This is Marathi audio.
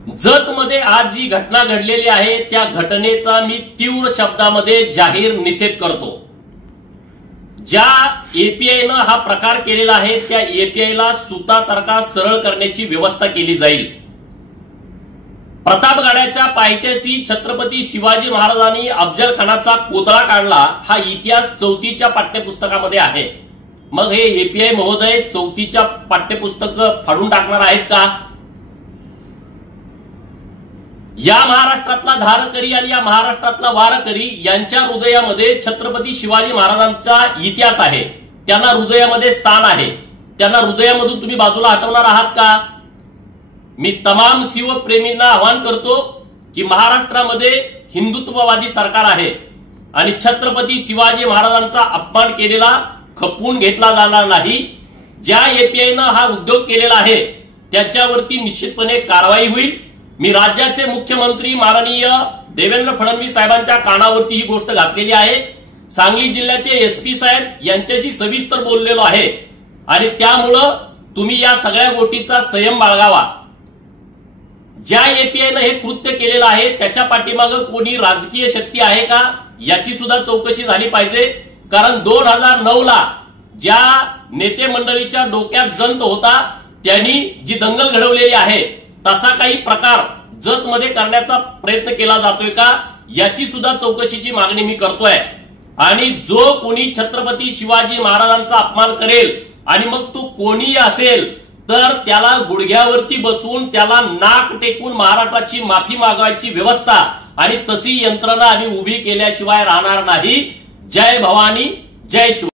जतमध्ये आज जी घटना घडलेली आहे त्या घटनेचा मी तीव्र शब्दामध्ये जाहीर निषेध करतो। ज्या एपीआयनं हा प्रकार केलेला आहे त्या एपीआयला सुतासारखा सरळ करण्याची व्यवस्था केली जाईल। प्रतापगडाच्या पायथ्याशी छत्रपती शिवाजी महाराजांनी अफजल खानाचा कोतळा काढला हा इतिहास 4थीच्या पाठ्यपुस्तकामध्ये आहे। मग हे एपीआय महोदय 4थीच्या पाठ्यपुस्तक फाडून टाकणार आहेत का? या महाराष्ट्रातला धारकरी आणि या महाराष्ट्रातला वारकरी यांच्या हृदयामध्ये छत्रपती शिवाजी महाराजांचा इतिहास आहे, त्यांना हृदयामध्ये स्थान आहे। त्यांना हृदयामधून तुम्ही बाजूला हटवणार आहात का? मी तमाम शिवप्रेमींना आवाहन करतो की महाराष्ट्रामध्ये हिंदुत्ववादी सरकार आहे आणि छत्रपती शिवाजी महाराजांचा अपमान केलेला खपवून घेतला जाणार नाही। ज्या एपीआयनं हा उद्योग केलेला आहे त्याच्यावरती निश्चितपणे कारवाई होईल। मी राज्याचे मुख्यमंत्री माननीय देवेंद्र फडणवीस साहेबांच्या कानावरती ही गोष्ट घातलेली आहे। सांगली जिल्ह्याचे एसपी साहेब यांच्याशी सविस्तर बोललेलो आहे आणि त्यामुळं तुम्ही या सगळ्या गोष्टीचा संयम बाळगावा। ज्या एपीआयनं हे कृत्य केलेलं आहे त्याच्या पाठीमागे कोणी राजकीय शक्ती आहे का याची सुद्धा चौकशी झाली पाहिजे। कारण 2009ला ज्या नेते मंडळीच्या डोक्यात जंत होता त्यांनी जी दंगल घडवलेली आहे तसा काही प्रकार जतमध्ये करण्याचा प्रयत्न केला जातोय का याची सुद्धा चौकशीची मागणी मी करतोय। आणि जो कोणी छत्रपती शिवाजी महाराजांचा अपमान करेल आणि मग तो कोणीही असेल तर त्याला गुडघ्यावरती बसवून त्याला नाक टेकून महाराष्ट्राची माफी मागवायची व्यवस्था आणि तशी यंत्रणा आम्ही उभी केल्याशिवाय राहणार नाही। जय भवानी, जय शिव।